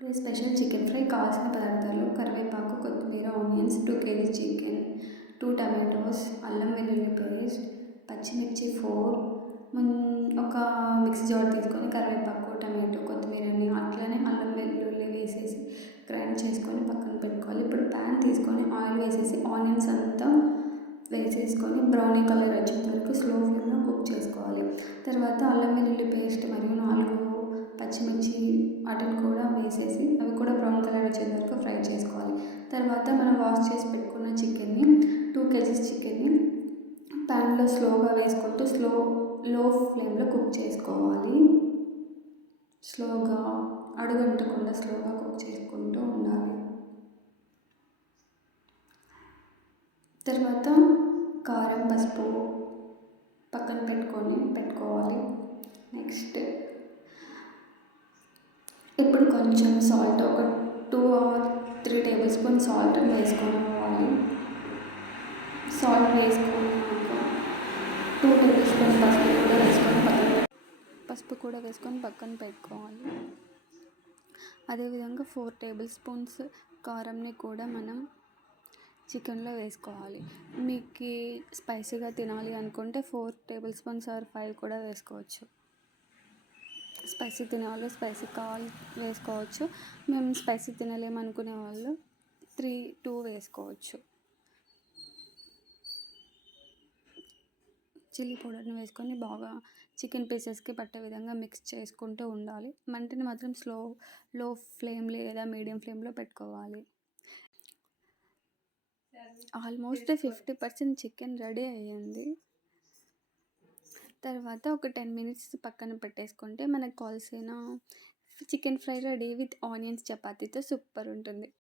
Today special chicken fry కావాల్సిన పదార్థాలు కరివేపాకు, కొత్తిమీర, ఆనియన్స్, 2 కేజీ చికెన్, 2 టమాటోస్, అల్లం వెల్లుల్లి పేస్ట్, పచ్చిమిర్చి 4, ఒక మిక్సీ జార్ తీసుకొని కరివేపాకు, టమాటో, కొత్తిమీరని అట్లనే అల్లం వెల్లుల్లి వేసేసి గ్రైండ్ చేసుకొని పక్కన పెట్టుకోవాలి. ఇప్పుడు ప్యాన్ తీసుకొని ఆయిల్ వేసేసి ఆనియన్స్ అంతా వేసేసుకొని బ్రౌనీ కలర్ వచ్చేంత వరకు స్లో ఫ్లేమ్లో కుక్ చేసుకోవాలి. తర్వాత అల్లం వెల్లుల్లి పేస్ట్ మరియు 4 పచ్చిమిర్చి వాటిని కూడా వేసేసి అవి కూడా బ్రౌన్ కలర్ వచ్చేంత వరకు ఫ్రై చేసుకోవాలి. తర్వాత మనం వాష్ చేసి పెట్టుకున్న చికెన్ని 2 కేజీస్ చికెన్ని ప్యాన్లో స్లోగా వేసుకుంటూ లో ఫ్లేమ్లో కుక్ చేసుకోవాలి. స్లోగా అడుగంటకుండా స్లోగా కుక్ చేసుకుంటూ ఉండాలి. తర్వాత కారం, పసుపు పక్కన పెట్టుకోవాలి. నెక్స్ట్ ఇప్పుడు కొంచెం సాల్ట్, ఒక 2 or 3 టేబుల్ స్పూన్ సాల్ట్ వేసుకోవాలి. సాల్ట్ వేసుకున్నాక 2 టేబుల్ స్పూన్ పసుపు కూడా వేసుకొని పక్కన పెట్టుకోవాలి. అదేవిధంగా 4 టేబుల్ స్పూన్స్ కారంని కూడా మనం చికెన్లో వేసుకోవాలి. మీకు స్పైసీగా తినాలి అనుకుంటే 4 టేబుల్ స్పూన్స్ ఆర్ 5 కూడా వేసుకోవచ్చు. స్పైసీ తినేవాళ్ళు స్పైసీ వేసుకోవచ్చు. మేము స్పైసీ తినలేము అనుకునే వాళ్ళు 2 వేసుకోవచ్చు. చిల్లీ పౌడర్ని వేసుకొని బాగా చికెన్ పీసెస్కి పట్టే విధంగా మిక్స్ చేసుకుంటూ ఉండాలి. మంటని మాత్రం లో ఫ్లేమ్ లేదా మీడియం ఫ్లేమ్లో పెట్టుకోవాలి. ఆల్మోస్ట్ 50% చికెన్ రెడీ అయ్యింది. తర్వాత ఒక 10 మినిట్స్ పక్కన పెట్టేసుకుంటే మనకు కావాల్సిన chicken fry ready with onions చపాతీతో సూపర్ ఉంటుంది.